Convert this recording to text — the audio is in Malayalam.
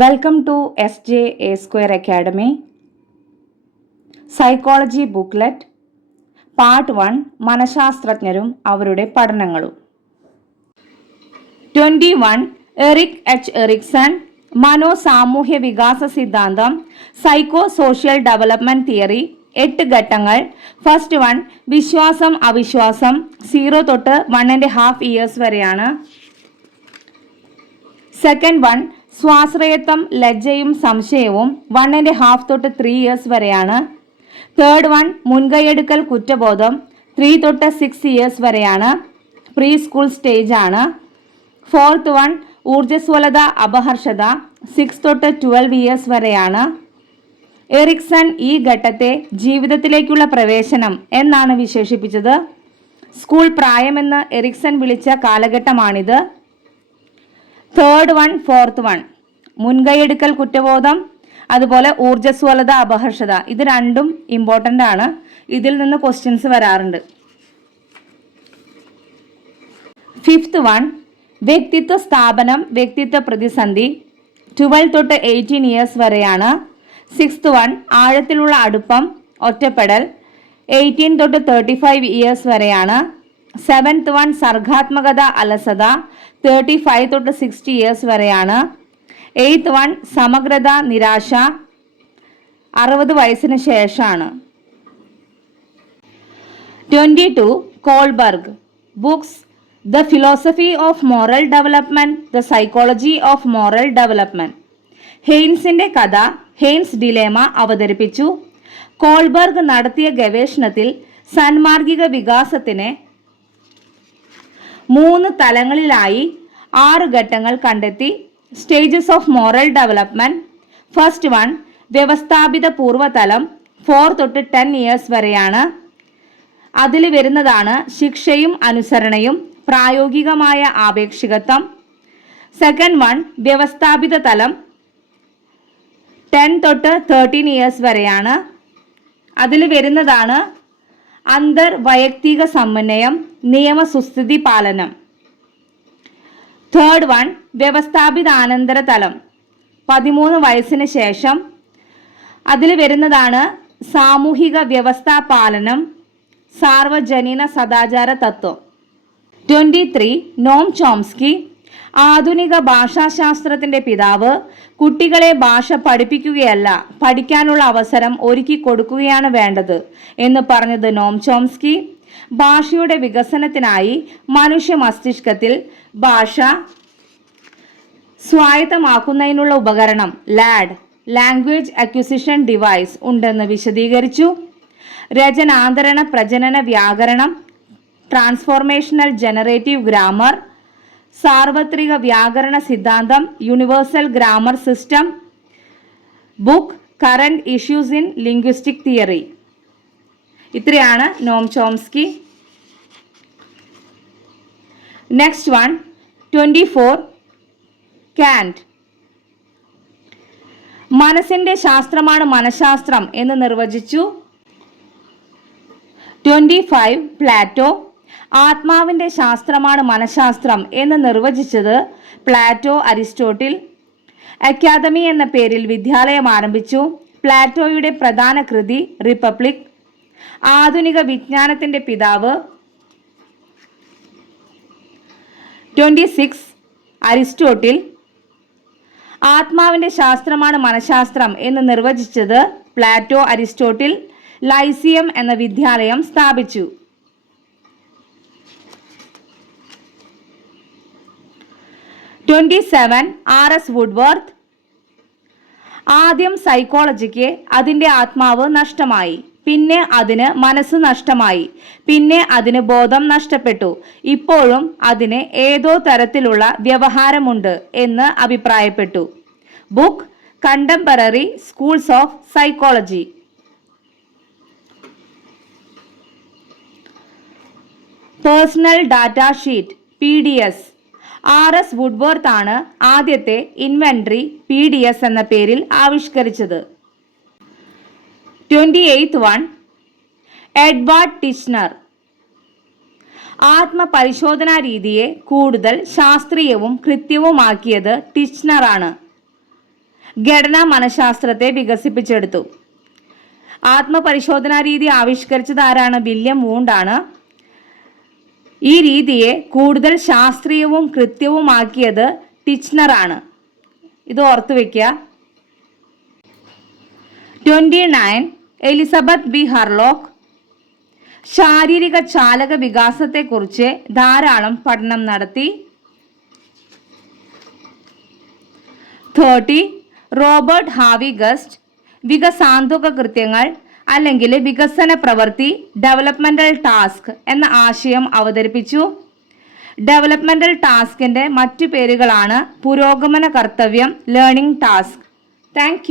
Welcome to S J A square academy psychology booklet part one മനഃശാസ്ത്രജ്ഞരും അവരുടെ പഠനങ്ങളും twenty one Eric H Erikson മനോ സാമൂഹ്യ വികാസ സിദ്ധാന്തം സൈക്കോ സോഷ്യൽ ഡെവലപ്മെന്റ് തിയറി എട്ട് ഘട്ടങ്ങൾ ഫസ്റ്റ് വൺ വിശ്വാസം അവിശ്വാസം സീറോ തൊട്ട് വൺ ആൻഡ് ഹാഫ് ഇയേഴ്സ് വരെയാണ്. സെക്കൻഡ് വൺ സ്വാശ്രയത്വം ലജ്ജയും സംശയവും വൺ ആൻഡ് ഹാഫ് തൊട്ട് ത്രീ ഇയേഴ്സ് വരെയാണ്. തേർഡ് വൺ മുൻകൈയെടുക്കൽ കുറ്റബോധം ത്രീ തൊട്ട് സിക്സ് ഇയേഴ്സ് വരെയാണ്. പ്രീ സ്കൂൾ സ്റ്റേജ് ആണ്. ഫോർത്ത് വൺ ഊർജസ്വലത അപഹർഷത സിക്സ് തൊട്ട് ട്വൽവ് ഇയേഴ്സ് വരെയാണ്. എറിക്സൺ ഈ ഘട്ടത്തെ ജീവിതത്തിലേക്കുള്ള പ്രവേശനം എന്നാണ് വിശേഷിപ്പിച്ചത്. സ്കൂൾ പ്രായമെന്ന് എറിക്സൺ വിളിച്ച കാലഘട്ടമാണിത്. തേർഡ് വൺ ഫോർത്ത് വൺ മുൻകൈയെടുക്കൽ കുറ്റബോധം അതുപോലെ ഊർജസ്വലത അപഹർഷത. ഇത് രണ്ടും ഇമ്പോർട്ടന്റ് ആണ്. ഇതിൽ നിന്ന് ക്വസ്റ്റ്യൻസ് വരാറുണ്ട്. ഫിഫ്ത്ത് വൺ വ്യക്തിത്വ സ്ഥാപനം വ്യക്തിത്വ പ്രതിസന്ധി ട്വൽവ് തൊട്ട് എയ്റ്റീൻ ഇയേഴ്സ് വരെയാണ്. സിക്സ്ത് വൺ ആഴത്തിലുള്ള അടുപ്പം ഒറ്റപ്പെടൽ എയ്റ്റീൻ തൊട്ട് തേർട്ടി ഫൈവ് ഇയേഴ്സ് വരെയാണ്. സെവൻത്ത് വൺ സർഗാത്മകത അലസത തേർട്ടി ഫൈവ് തൊട്ട് സിക്സ്റ്റി ഇയേഴ്സ് വരെയാണ്. എയ്ത്ത് വൺ സമഗ്രത നിരാശ അറുപത് വയസ്സിന് ശേഷമാണ്. Twenty two Kohlberg. Books the philosophy of moral development the psychology of moral development. ഹെയ്ൻസിന്റെ കഥ ഹെയ്ൻസ് ഡിലേമ അവതരിപ്പിച്ചു. കോൾബർഗ് നടത്തിയ ഗവേഷണത്തിൽ സന്മാർഗിക വികാസത്തിന് മൂന്ന് തലങ്ങളിലായി ആറ് ഘട്ടങ്ങൾ കണ്ടെത്തി. Stages of moral development first one വ്യവസ്ഥാപിത പൂർവതലം. ഫോർ തൊട്ട് ടെൻ ഇയേഴ്സ് വരെയാണ്. അതിൽ വരുന്നതാണ് ശിക്ഷയും അനുസരണയും പ്രായോഗികമായ ആപേക്ഷികത്വം. സെക്കൻഡ് വൺ വ്യവസ്ഥാപിത തലം. ടെൻ തൊട്ട് തേർട്ടീൻ ഇയേഴ്സ് വരെയാണ്. അതിൽ വരുന്നതാണ് അന്തർ വൈയക്തിക സമന്വയം നിയമസുസ്ഥിതി പാലനം. തേർഡ് വൺ വ്യവസ്ഥാപിത ആനന്തര തലം. പതിമൂന്ന് വയസ്സിന് ശേഷം അതിൽ വരുന്നതാണ് സാമൂഹിക വ്യവസ്ഥാ പാലനം സാർവജനീന സദാചാര തത്വം. ട്വന്റി ത്രീ നോം ചോംസ്കി ആധുനിക ഭാഷാശാസ്ത്രത്തിന്റെ പിതാവ് കുട്ടികളെ ഭാഷ പഠിപ്പിക്കുകയല്ല പഠിക്കാനുള്ള അവസരം ഒരുക്കി കൊടുക്കുകയാണ് വേണ്ടത് എന്ന് പറഞ്ഞത് നോം ചോംസ്കി. ഭാഷയുടെ വികസനത്തിനായി മനുഷ്യ മസ്തിഷ്കത്തിൽ ഭാഷ സ്വായത്തമാക്കുന്നതിനുള്ള ഉപകരണം ലാഡ് ലാംഗ്വേജ് അക്വിസിഷൻ ഡിവൈസ് ഉണ്ടെന്ന് വിശദീകരിച്ചു. രചനാന്തരണ പ്രജനന വ്യാകരണം ട്രാൻസ്ഫോർമേഷണൽ ജനറേറ്റീവ് ഗ്രാമർ സാർവത്രിക വ്യാകരണ സിദ്ധാന്തം universal grammar system book current issues in linguistic theory ഇത്രയാണ് Noam Chomsky. Next one twenty four Kant മനസ്സിന്റെ ശാസ്ത്രമാണ് മനഃശാസ്ത്രം എന്ന് നിർവചിച്ചു. ട്വന്റി ഫൈവ് പ്ലാറ്റോ ആത്മാവിന്റെ ശാസ്ത്രമാണ് മനഃശാസ്ത്രം എന്ന് നിർവചിച്ചത് പ്ലാറ്റോ അരിസ്റ്റോട്ടിൽ. അക്കാദമി എന്ന പേരിൽ വിദ്യാലയം ആരംഭിച്ചു. പ്ലാറ്റോയുടെ പ്രധാന കൃതി റിപ്പബ്ലിക്. ആധുനിക വിജ്ഞാനത്തിന്റെ പിതാവ് ട്വന്റി സിക്സ് അരിസ്റ്റോട്ടിൽ. ആത്മാവിന്റെ ശാസ്ത്രമാണ് മനഃശാസ്ത്രം എന്ന് നിർവചിച്ചത് പ്ലാറ്റോ അരിസ്റ്റോട്ടിൽ ലൈസിയം എന്ന വിദ്യാലയം സ്ഥാപിച്ചു. Twenty seven R S Woodworth ആദ്യം സൈക്കോളജിക്ക് അതിന്റെ ആത്മാവ് നഷ്ടമായി. പിന്നെ അതിന് മനസ്സ് നഷ്ടമായി. പിന്നെ അതിന് ബോധം നഷ്ടപ്പെട്ടു. ഇപ്പോഴും അതിന് ഏതോ തരത്തിലുള്ള വ്യവഹാരമുണ്ട് എന്ന് അഭിപ്രായപ്പെട്ടു. Book contemporary schools of psychology personal data sheet P D S R S Woodworth ആണ് ആദ്യത്തെ ഇൻവെൻട്രി പി ഡി എസ് എന്ന പേരിൽ ആവിഷ്കരിച്ചത്. Twenty eighth one Edward Titchener ആത്മപരിശോധനാ രീതിയെ കൂടുതൽ ശാസ്ത്രീയവും കൃത്യവുമാക്കിയത് ആണ്. ഘടനാ മനഃശാസ്ത്രത്തെ വികസിപ്പിച്ചെടുത്തു. ആത്മപരിശോധനാ രീതി ആവിഷ്കരിച്ചത് ആരാണ്? വില്യം വൂണ്ടാണ് ഈ രീതിയെ കൂടുതൽ ശാസ്ത്രീയവും കൃത്യവുമാക്കിയത് ടിച്ച്നറാണ് ഇത് ഓർത്തു വെക്കുക twenty nine Elizabeth B Hurlock. ശാരീരിക ചാലക വികാസത്തെക്കുറിച്ച് ധാരാളം പഠനം നടത്തി. തേർട്ടി റോബർട്ട് ഹാവി ഗസ്റ്റ് വികസാന്തുക കൃത്യങ്ങൾ. അല്ലെങ്കിൽ വികസന പ്രവൃത്തി ഡെവലപ്മെന്റൽ ടാസ്ക് എന്ന ആശയം അവതരിപ്പിച്ചു. ഡെവലപ്മെന്റൽ ടാസ്കിന്റെ മറ്റു പേരുകളാണ് പുരോഗമന കർത്തവ്യം ലേണിംഗ് ടാസ്ക് താങ്ക്